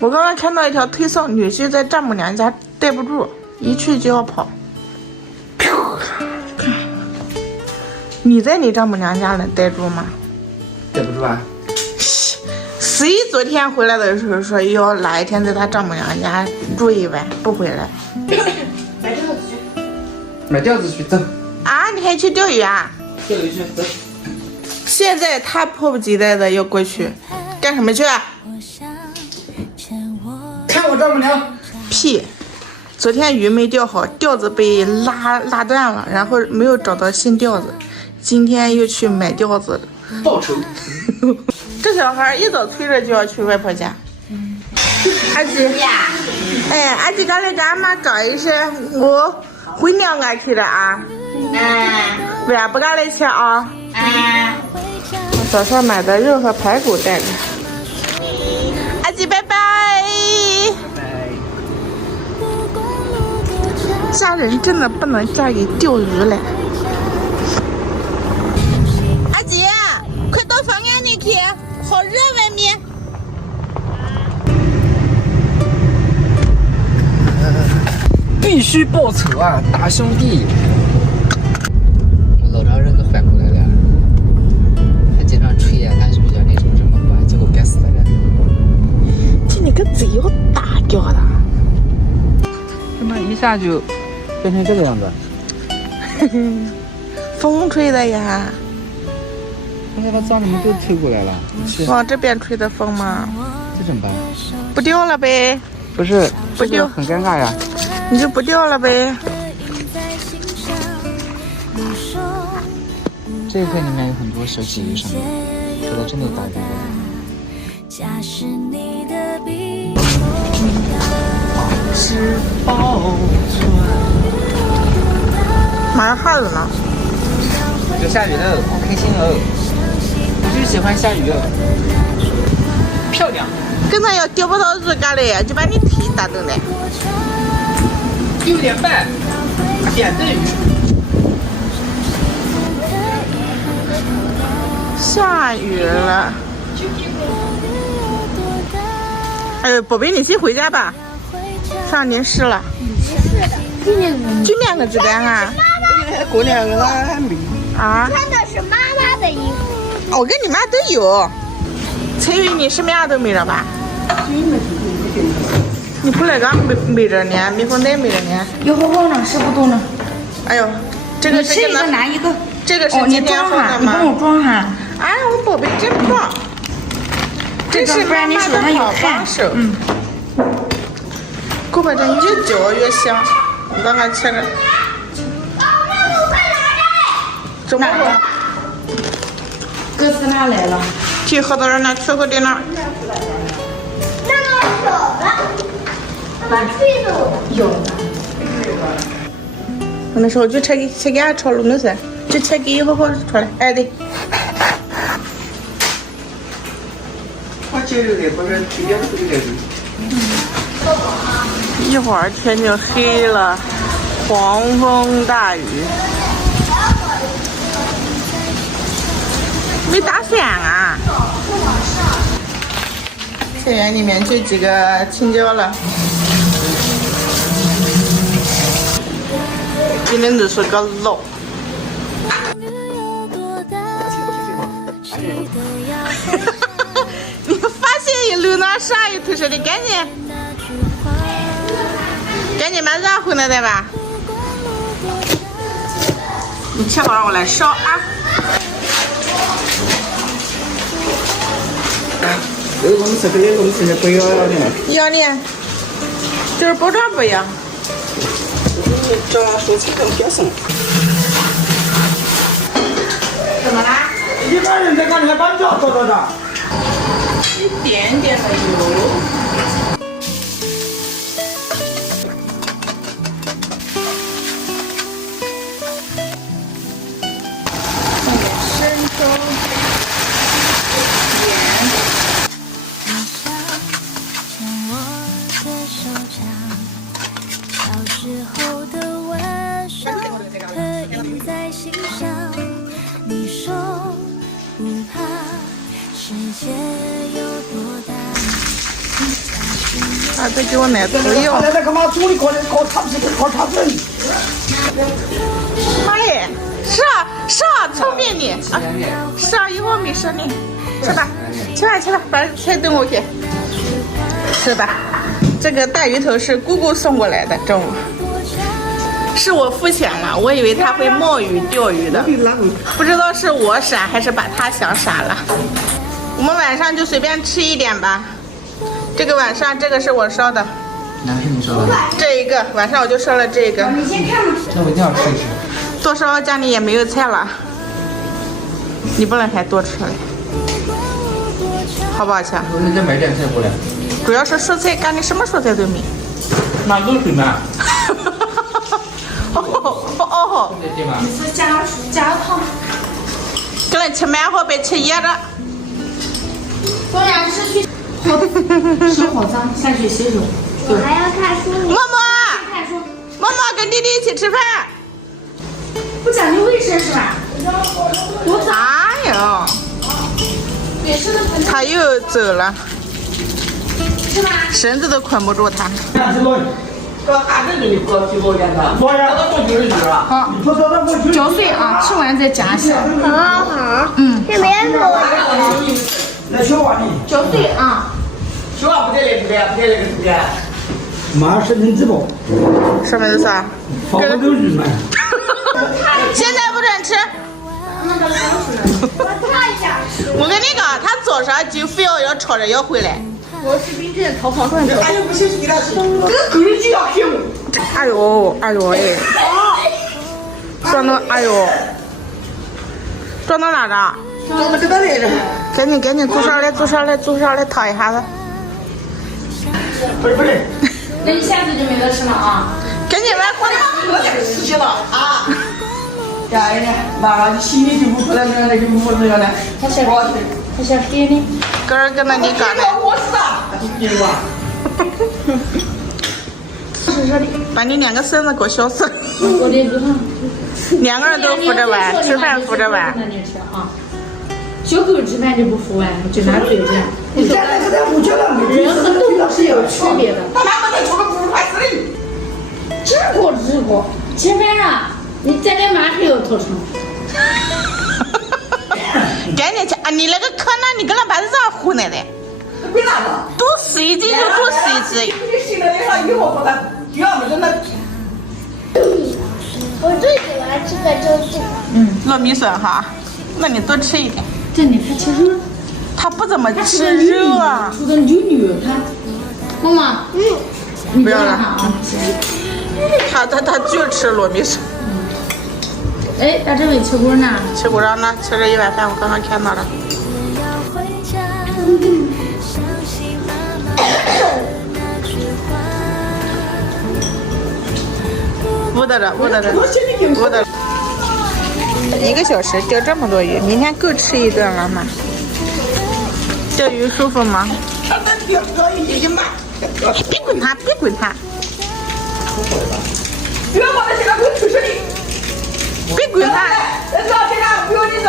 我刚刚看到一条腿丧女婿在丈母娘家待不住，一去就要跑。你在你丈母娘家能待住吗？待不住啊。谁昨天回来的时候说要哪一天在他丈母娘家住一晚不回来？买吊子去。买吊子去，走。啊，你还去钓鱼啊？钓鱼去，走。现在他迫不及待的要过去，干什么去啊？看我丈母娘。屁！昨天鱼没钓好，钓子被拉断了，然后没有找到新钓子，今天又去买钓子。报仇。这小孩一早催着就要去外婆家。阿吉，哎，阿吉刚才给俺妈讲一声，我回娘家去了啊。为啥不敢来吃啊？我早上买的肉和排骨带着。阿吉，拜拜。家人真的不能嫁给钓鱼嘞。阿吉，快到房间里去，好热外面。必须报仇啊，大兄弟！老丈人都反过来了，他经常吹呀，他是比较那种什么话，结果该死的人。这你个嘴要打掉的。怎么一下就变成这个样子？风吹的呀。刚才把脏什么都吹过来了，往这边吹的风吗？这怎么办？不掉了呗。不是，不掉很尴尬呀。你就不掉了呗。这一块里面有很多小鲫鱼上面，给它真的打掉了。是保存。马上下雨了。要下雨了，好开心哦！我就喜欢下雨哦，漂亮。跟他要钓不到鱼干嘞，就把你腿打断了。6点半，点对鱼。下雨了。哎呦，宝贝，你先回家吧，上年湿了。就2个字干哈？过2个还没。啊？穿的是妈妈的衣服。我跟你妈都有。彩云，你什么样都没了吧？你不那个没着呢，蜜蜂袋没着呢。有好好呢，舍不得呢。哎呦，这个是吃一个拿一个。这个是哦，你今天装哈，放的吗？你帮我装哈。哎，我宝贝真棒。这是妈妈的好帮手。嗯。锅巴这越嚼越香，我刚刚切了。怎么了？哥斯拉来了。提好多人呢，吃口的呢。那个手了，把吹走。有的。我那时候就切给俺炒卤肉丝，就切给好好出来。哎对。我接着的，不是提点出来的。一会儿天就黑了，狂风大雨。没打伞啊！菜园里面就几个青椒了。今天就是个老。你发现一漏那啥一头说的赶紧把热乎了再吧。你切好让我来烧啊。这个我们吃的跟我们吃的不一样的。一样的，就是包装不一样。这蔬菜更偏生。怎么啦？一般人在干还搬家做的。一点点的油。放点生抽、儿子给我奶头药。他在干嘛？煮的搞茶水。妈耶，是聪明的啊，是啊，一会儿没事呢，吃吧，把菜等我去，吃吧。这个大鱼头是姑姑送过来的，中午是我付钱了，我以为他会摸鱼钓鱼的，不知道是我傻还是把他想傻了。我们晚上就随便吃一点吧。这个晚上这个是我烧的，哪是你说的？这一个晚上我就烧了这个。你先看吧。这我一定要吃一吃。多烧家里也没有菜了，你不能还多吃了，好不好吃？我再买点菜过来。主要是蔬菜，家里什么蔬菜都没。那都是嘛。哦，对吧？你是加糖。给人吃馒头别吃噎着。昨天是去。手好脏，下去洗手。我还要看书呢。默默，看书。默默跟弟弟一起吃饭。不讲究卫生是吧？哎呦，他又走了，是吧？绳子都捆不住他。好，嚼碎啊，吃完再夹下。好。这没有。来小娃你。嚼碎啊。小娃不得来，不得。妈是能直播。什么意思啊？放不都鱼嘛。现在不准吃。我看一下。我跟你讲，他早上就非要吵着要回来。我是冰镇逃跑转走。哎呦，不行，给他吃。这狗就要骗我。哎呦哎，撞到哎呦，撞到哪了？怎么给他来着？赶紧坐上来躺一下子。不是。那一下子就没得吃了啊！赶紧来，过来。我这个事情了啊！呀呀，马上就心里就不那个就不那个了。他想给你。哥儿跟那你讲的。我是啊，给我。把你两个孙子给我笑死了。我的不上。两个人都扶着碗，吃饭扶着碗。小狗吃饭就不扶碗，就拿嘴这样。你现在是在不觉得人和动物是有区别的。他们在出个不坏事的。吃过，吃饭啊，你在那马还有头疼。赶紧吃啊！你那个可能你跟他把这样糊弄的，为啥子？多死一斤就多死一斤。你洗了脸上以后，他就要没那。我最喜欢吃的就是这个。糯米笋哈，那你多吃一点。这你还吃肉？他不怎么吃肉啊。出的牛女，他，妈妈，你不要了啊。他就吃糯米笋。哎，大这位吃过呢？吃过呢，吃了一碗饭，我刚刚看到了。捂得着。1个小时钓这么多鱼，明天够吃一顿了吗？钓鱼舒服吗？别滚他！别把那些个狗吃死你！别滚他！这个不用你的。